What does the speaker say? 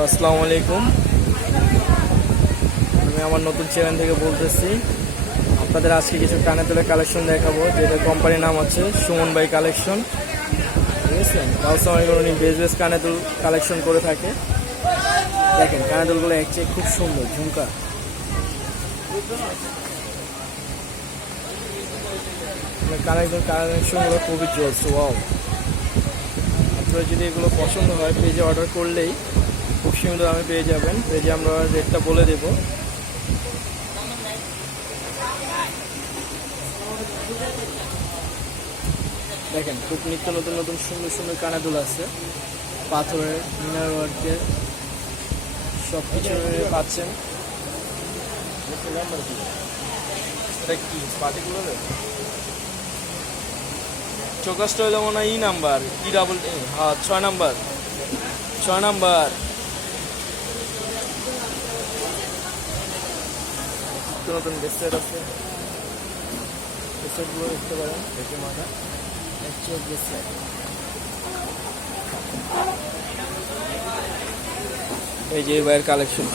আসসালামু আলাইকুম। আমি আমার নতুন চ্যানেল থেকে বলতেছি। আপনাদের আজকে কিছু কানে তুলে কালেকশন দেখাবো, যেটা কোম্পানির নাম হচ্ছে সুমন ভাই কালেকশন। ঠিক আছে, সবসময় উনি বেশ বেশ কানে দুল কালেকশন করে থাকে। দেখেন কানে দুলগুলো একচেয়ে খুব সুন্দর ঝুমকা। কালেকশনগুলো খুবই জোস। ওয়াও, আপনারা যদি এগুলো পছন্দ হয় পেজে অর্ডার করলেই খুব সীমিত দামে পেয়ে যাবেন। পেজে আমরা রেটটা বলে দেব। দেখেন খুব নিত্য নতুন নতুন সুন্দর সুন্দর কানাদুল আছে, পাথরের মিনার ওয়ার্কের সব কিছু পাচ্ছেন। এটা কি পার্টিকুলার চৌকাশটা হইলো মনে হয় নাম্বার ডাবল হ্যাঁ 6 নাম্বার। নতুন ব্রেসলেট আছে, ব্রেসলেটগুলো দেখতে পারেন। দেখে মাথা অ্যাকচুয়াল ব্রেসলেট। এই যে ভাইয়ের কালেকশন।